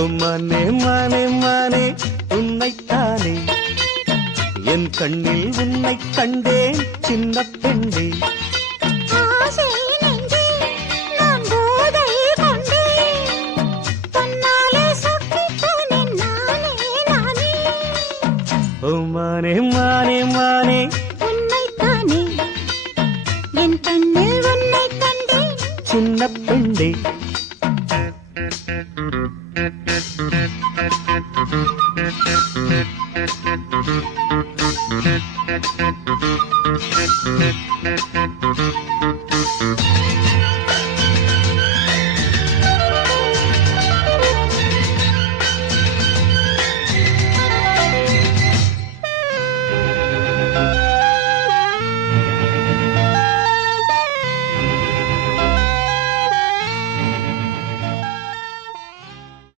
மானே மானே மானே உன்னைத்தானே என் கண்ணில் உன்னை கண்டேன் சின்ன பெண்ணே. மானே மானே மானே உன்னைத்தானே என் கண்ணில் உன்னை கண்டேன் சின்ன பெண்ணே.